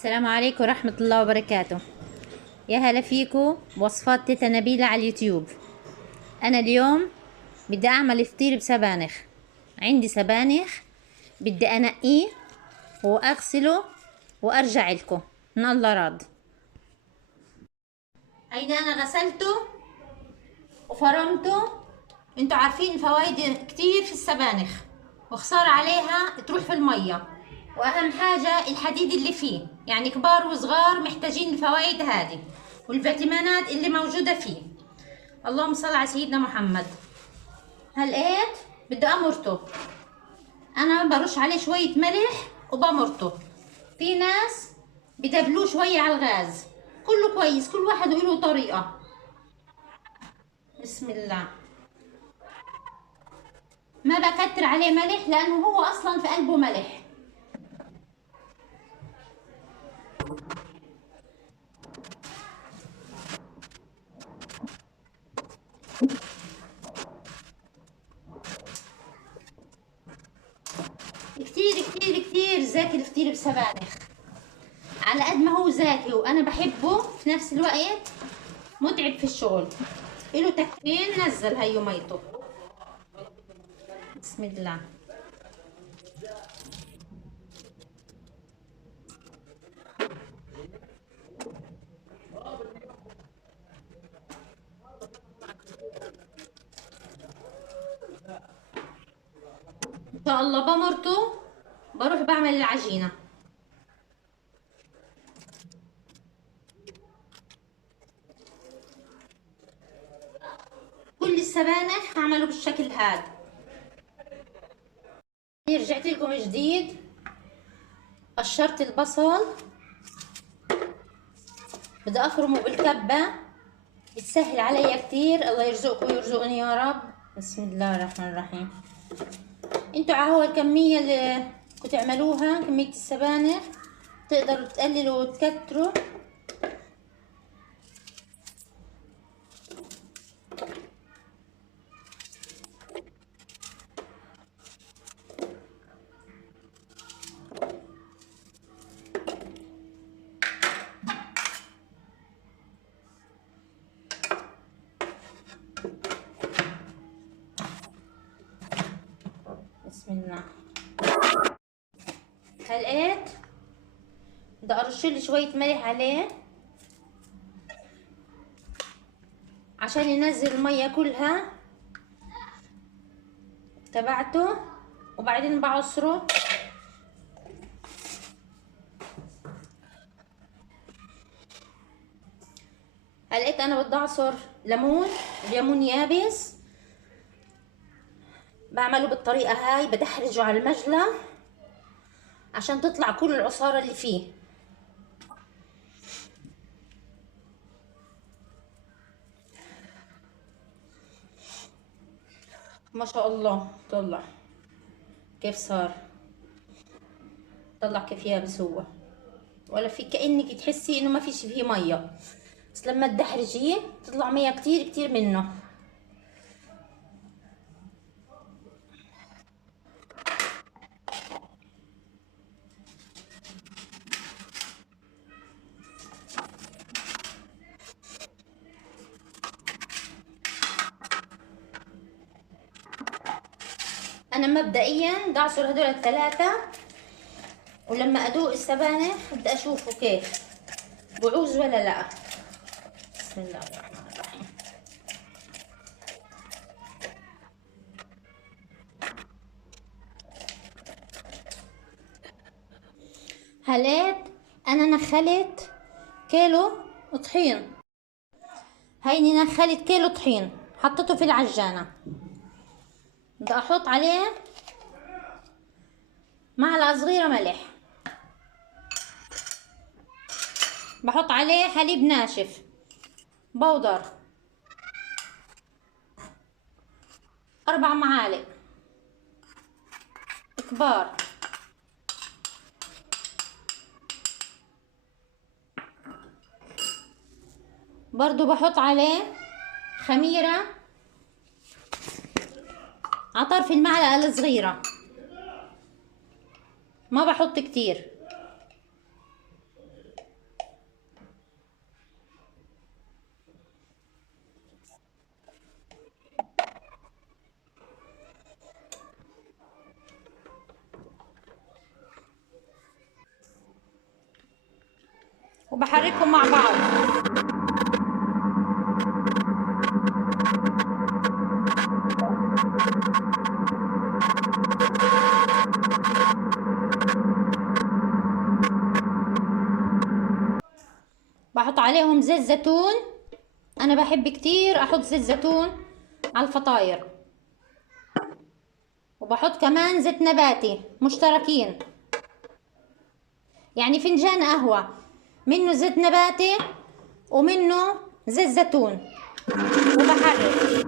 السلام عليكم ورحمة الله وبركاته. يا هلا فيكم بوصفات تيتا نبيلة على اليوتيوب. أنا اليوم بدي أعمل فطير بسبانخ. عندي سبانخ بدي أنقيه وأغسله وأرجع لكم من الله راض. هيدا أنا غسلته وفرمته. انتوا عارفين فوائد كتير في السبانخ وخسارة عليها تروح في المية، واهم حاجة الحديد اللي فيه، يعني كبار وصغار محتاجين الفوائد هذه والفيتامينات اللي موجودة فيه. اللهم صل على سيدنا محمد. هلقيت بدي امرته، انا برش عليه شوية ملح وبمرته. في ناس بدبلوه شوية على الغاز، كله كويس، كل واحد له طريقة. بسم الله. ما بكتر عليه ملح لانه هو اصلا في قلبه ملح. كتير كتير كتير زاكي الفطير بسبانخ، على قد ما هو زاكي وانا بحبه في نفس الوقت متعب في الشغل. له تكتين نزل هيو ميته. بسم الله. ان شاء الله بمرته بروح بعمل العجينة. كل السبانخ هعمله بالشكل هذا. رجعت لكم جديد. قشرت البصل بدي افرمه بالكبة، بتسهل عليا كتير. الله يرزقكم ويرزقني يا رب. بسم الله الرحمن الرحيم. انتوا على هو الكمية اللي كنتوا تعملوها، كمية السبانخ تقدروا تقللوا وتكتروا. بسم الله. هلقيت بدي ارشلي شوية ملح عليه عشان ينزل المية كلها تبعته، وبعدين بعصره. هلقيت انا بدي اعصر ليمون، ليمون يابس. بعمله بالطريقة هاي، بدحرجه على المجلة عشان تطلع كل العصارة اللي فيه. ما شاء الله. طلع كيف صار، طلع كيف يابس هو، ولا في كأنك تحسي انه ما فيش فيه مية، بس لما تدحرجيه تطلع مية كتير كتير منه. انا مبدئيا بدي اعصر هدول الثلاثة، ولما ادوق السبانخ بدي اشوفه كيف بعوز ولا لا. بسم الله الرحمن الرحيم. هلات انا نخلت كيلو طحين. هيني نخلت كيلو طحين حطيته في العجانة. بدي احط عليه معلقة صغيرة ملح، بحط عليه حليب ناشف بودر 4 معالق كبار. برضو بحط عليه خميرة على طرف المعلقة الصغيرة، ما بحط كتير. وبحركهم مع بعض. بحط عليهم زيت زيتون، انا بحب كتير احط زيت زيتون على الفطاير، وبحط كمان زيت نباتي مشتركين، يعني فنجان قهوة منه زيت نباتي ومنه زيت زيتون، وبحرك.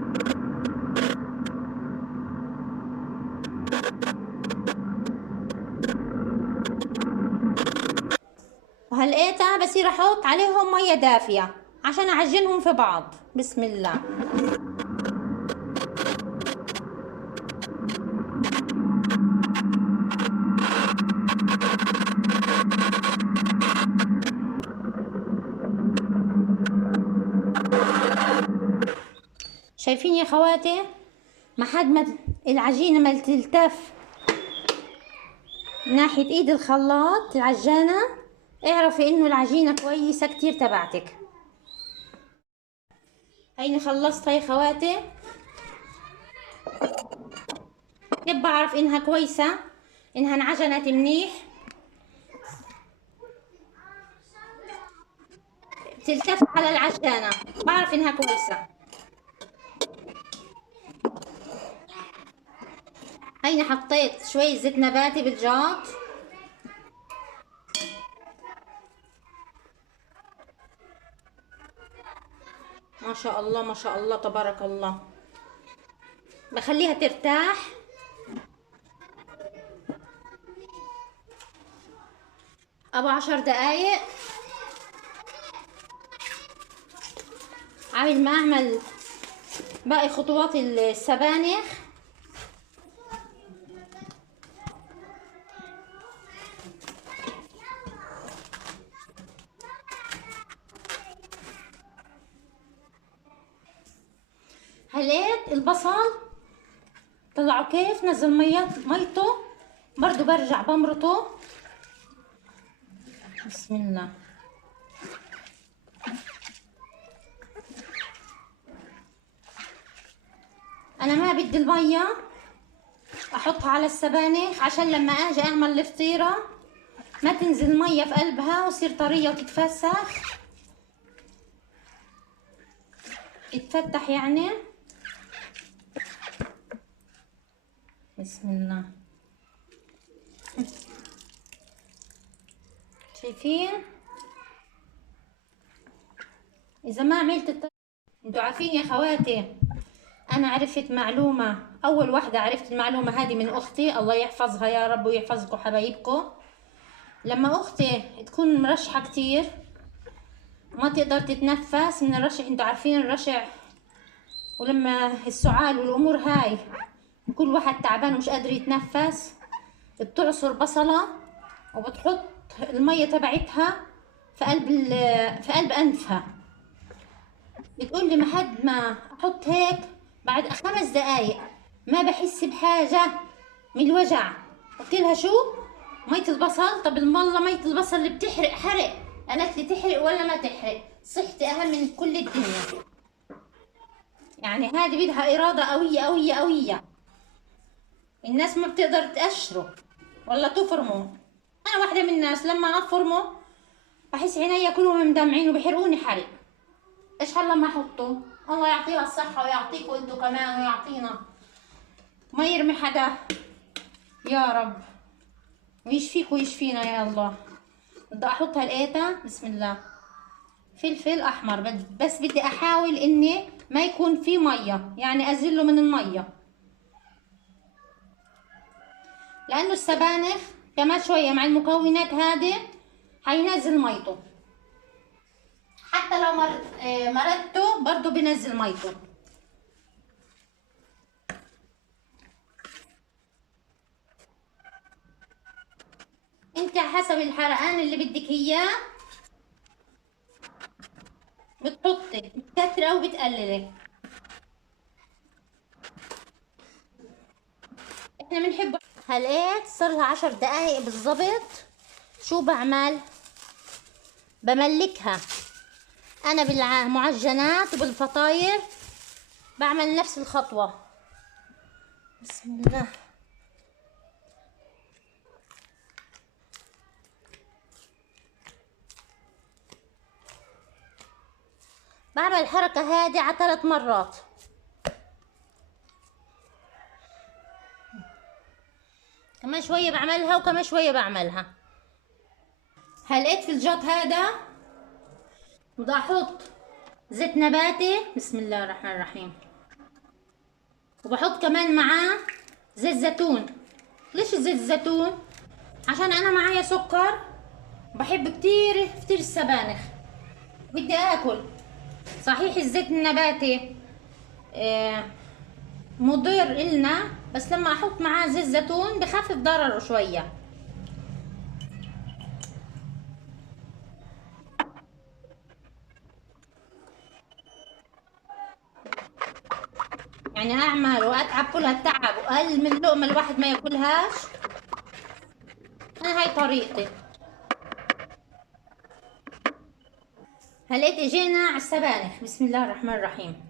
وهلقيتها بصير احط عليهم مية دافية عشان اعجنهم في بعض. بسم الله. شايفين يا خواتي؟ ما حد ما العجينة ما تلتف ناحية ايد الخلاط العجانة، اعرفي انه العجينة كويسة كتير تبعتك. هيني خلصتها يا خواتي. كيف بعرف انها كويسة؟ انها انعجنت منيح، تلتف على العجانة، بعرف انها كويسة. هيني حطيت شوية زيت نباتي بالجاط، ما شاء الله ما شاء الله تبارك الله. بخليها ترتاح ابو 10 دقايق عامل ما اعمل باقي خطوات السبانخ. هلقيت البصل طلعوا كيف نزل ميته، برضو برجع بمرطه. بسم الله. انا ما بدي المية احطها على السبانخ عشان لما اجي اعمل الفطيرة ما تنزل مية في قلبها وتصير طرية وتتفسخ، تتفتح يعني. بسم الله. شايفين؟ اذا ما عملت انتوا عارفين يا خواتي، انا عرفت معلومة، اول واحدة عرفت المعلومة هذه من اختي، الله يحفظها يا رب ويحفظكم حبايبكم. لما اختي تكون مرشحة كتير ما تقدر تتنفس من الرشح، انتوا عارفين الرشح، ولما السعال والامور هاي كل واحد تعبان ومش قادر يتنفس، بتعصر بصلة وبتحط المية تبعتها في قلب انفها. بتقول لي ما حد ما احط هيك بعد 5 دقايق ما بحس بحاجة من الوجع. قلت لها شو؟ مية البصل؟ طب والله مية البصل اللي بتحرق حرق. قالت لي تحرق ولا ما تحرق، صحتي اهم من كل الدنيا. يعني هذه بدها إرادة قوية قوية قوية، الناس ما بتقدر تقشره ولا تفرمه. أنا واحدة من الناس لما أفرمه بحس عينيا كلهم مدمعين وبحرقوني حرق. إيش هلا ما أحطه؟ الله يعطيها الصحة ويعطيكم أنتوا كمان ويعطينا، ما يرمي حدا يا رب، ويشفيك ويشفينا يا الله. بدي أحطها لقيتها. بسم الله. فلفل أحمر، بس بدي أحاول إني ما يكون في مية، يعني أزله من المية، لأنه السبانخ كمان شوية مع المكونات هذه هينزل ميته، حتى لو مردته برضو بنزل ميته. انت حسب الحرقان اللي بدك اياه بتحطي، بتكتري او بتقللي. احنا بنحب. هلقيت صار لها 10 دقايق بالظبط. شو بعمل؟ بملكها. انا بالمعجنات وبالفطاير بعمل نفس الخطوة. بسم الله. بعمل الحركة هذه على 3 مرات. كمان شوية بعملها وكمان شوية بعملها. هلقيت في الجاط هذا بدي احط زيت نباتي. بسم الله الرحمن الرحيم. وبحط كمان معاه زيت زيتون. ليش زيت الزيتون؟ عشان انا معايا سكر، بحب كتير السبانخ، بدي اكل. صحيح الزيت النباتي مضر إلنا، بس لما احط معاه زيت زيتون بخفف ضرره شوية. يعني اعمل واتعب كل هالتعب واقل من لقمة الواحد ما ياكلهاش. انا هاي طريقتي. هلقيت اجينا على السبانخ. بسم الله الرحمن الرحيم.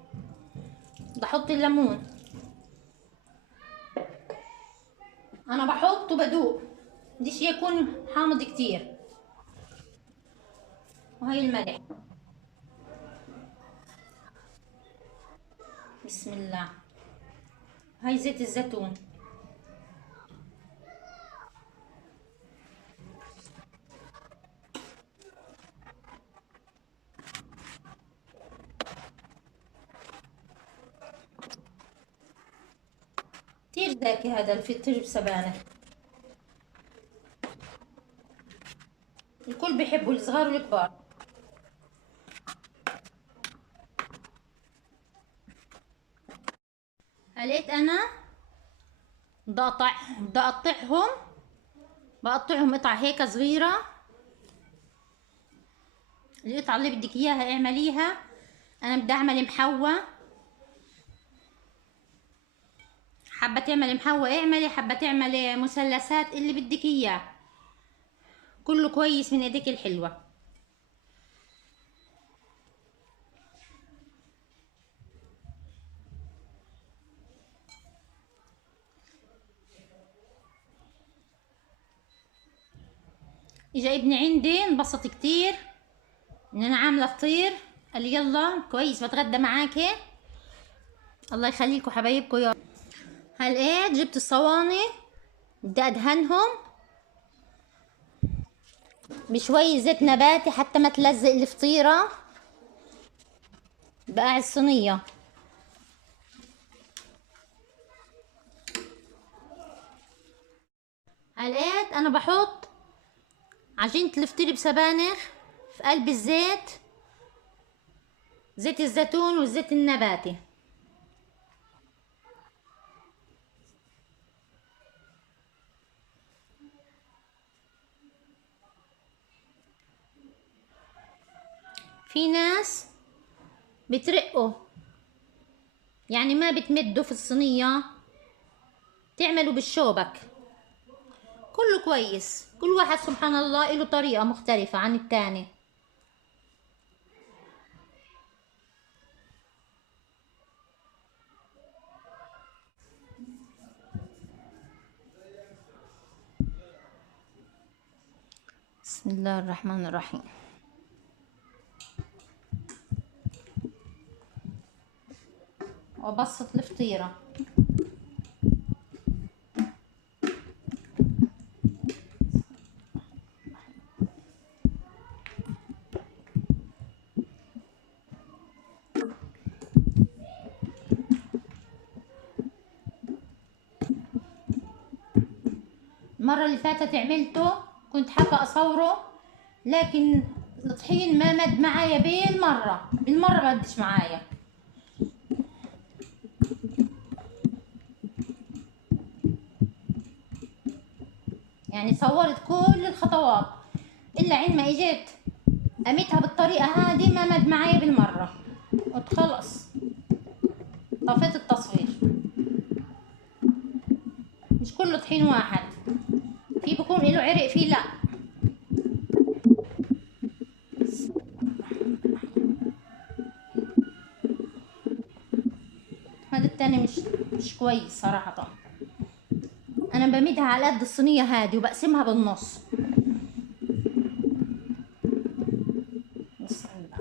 بدي احط الليمون. انا بحط وبدوق، بديش يكون حامض كتير. وهي الملح. بسم الله. هاي زيت الزيتون. كتير زاكي هذا الفطير بسبانخ. الكل بيحبه، الصغار والكبار. لقيت انا بدي اقطعهم. بقطعهم قطع هيك صغيرة. القطعة اللي بدك اياها اعمليها. انا بدي اعمل محوى. حابة تعملي محوى اعملي، حابة تعملي مثلثات اللي بدك اياه، كله كويس من ايديك الحلوة. اجا ابني عندي انبسط كتير ان انا عامله فطير، قال لي يلا كويس بتغدى معاكي. الله يخليكم حبايبكم يا. هلقيت جبت الصواني بدي ادهنهم بشوي زيت نباتي حتى ما تلزق الفطيره بقاع الصينيه. هلقيت انا بحط عجينه الفطير بسبانخ في قلب الزيت، زيت الزيتون والزيت النباتي. في ناس بترقوا، يعني ما بتمدوا في الصينية، تعملوا بالشوبك. كله كويس، كل واحد سبحان الله له طريقة مختلفة عن التاني. بسم الله الرحمن الرحيم. وبسط الفطيرة. المرة اللي فاتت عملته كنت حابة اصوره، لكن الطحين ما مد معايا بالمرة بدش معايا. يعني صورت كل الخطوات الا عند ما اجيت قمتها بالطريقة هذه ما مد معايا بالمرة. قلت خلص طفيت التصوير. مش كله طحين واحد، في بكون له عرق فيه لا. هذا التاني مش كويس صراحة. انا بمدها على قد الصينية هادي وبقسمها بالنص. بسم الله.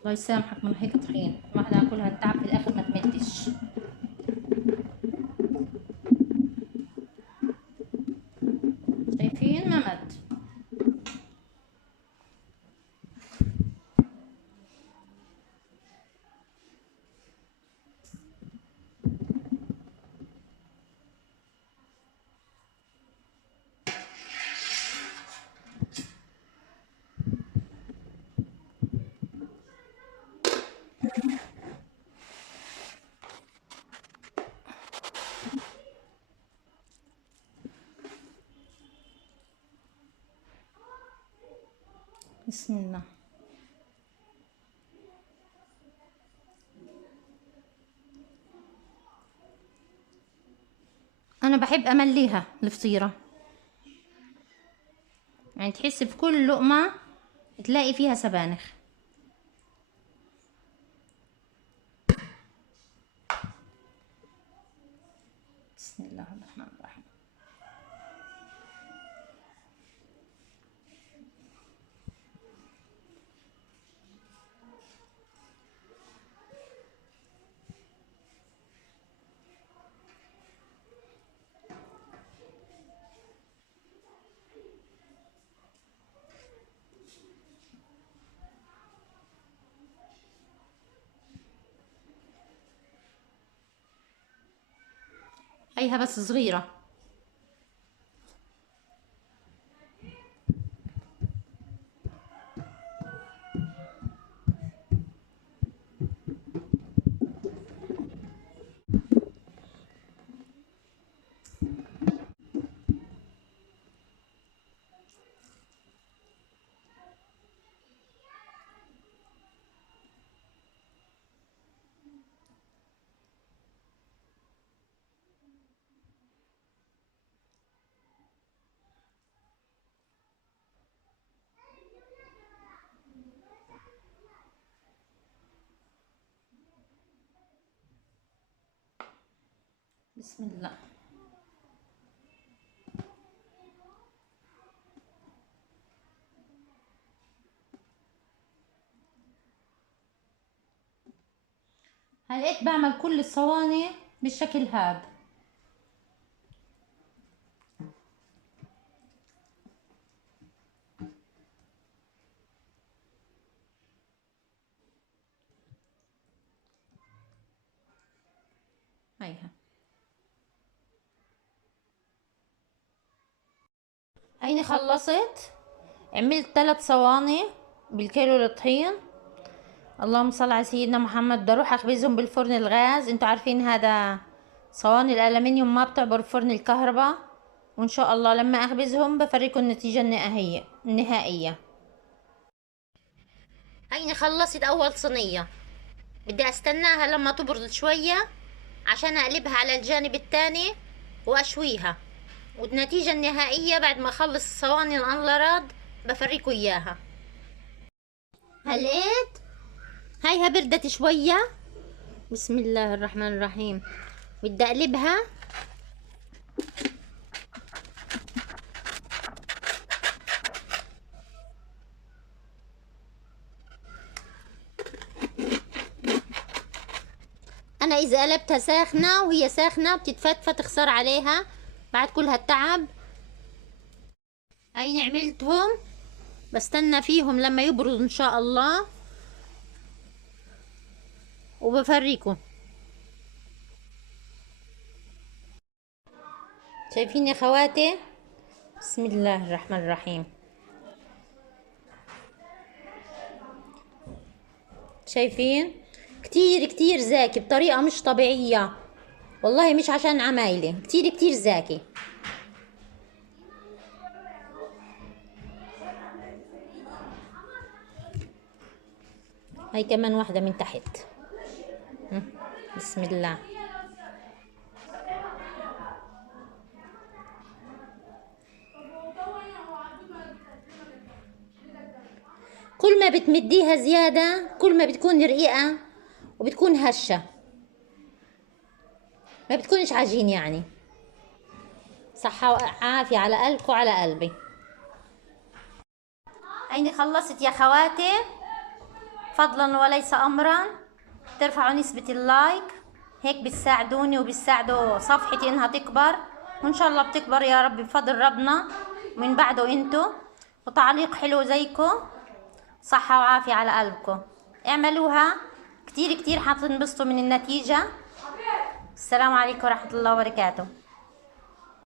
الله يسامحك من هيك طحين، الواحد ياكلها التعب في الاخر ما تمدش. شايفين ما مد. بسم الله. انا بحب امليها الفطيرة، يعني تحس في كل لقمة تلاقي فيها سبانخ. بسم الله الرحمن الرحيم. هيها بس صغيرة. بسم الله. هلقيت بعمل كل الصواني بالشكل هذا. هيها هيني خلصت، عملت 3 صواني بالكيلو الطحين. اللهم صل على سيدنا محمد. بدي اروح اخبزهم بالفرن الغاز. انتوا عارفين هذا صواني الالمنيوم ما بتعبر فرن الكهرباء، وان شاء الله لما اخبزهم بفريكم النتيجة النهائية. هيني خلصت اول صينية، بدي استناها لما تبرد شوية عشان اقلبها على الجانب الثاني واشويها، والنتيجة النهائية بعد ما اخلص الصواني الانلراد بفريكم اياها. هلقيت هايها بردت شوية. بسم الله الرحمن الرحيم. بدي اقلبها. انا اذا قلبتها ساخنة وهي ساخنة بتتفتفت، خسر عليها بعد كل هالتعب. هيني عملتهم، بستنى فيهم لما يبردوا ان شاء الله وبفريكم. شايفين يا خواتي؟ بسم الله الرحمن الرحيم. شايفين؟ كتير كتير زاكي بطريقة مش طبيعية، والله مش عشان عمايلي، كتير كتير زاكي. هاي كمان واحدة من تحت. بسم الله. كل ما بتمديها زيادة كل ما بتكون رقيقة وبتكون هشة، ما بتكونش عجين يعني. صحة وعافية على قلبك وعلى قلبي. هيني خلصت يا خواتي. فضلا وليس أمرا ترفعوا نسبة اللايك، هيك بتساعدوني وبتساعدوا صفحتي انها تكبر، وان شاء الله بتكبر يا رب بفضل ربنا من بعده انتو. وتعليق حلو زيكو. صحة وعافية على قلبكم. اعملوها كتير كتير حتنبسطوا من النتيجة. السلام عليكم ورحمة الله وبركاته.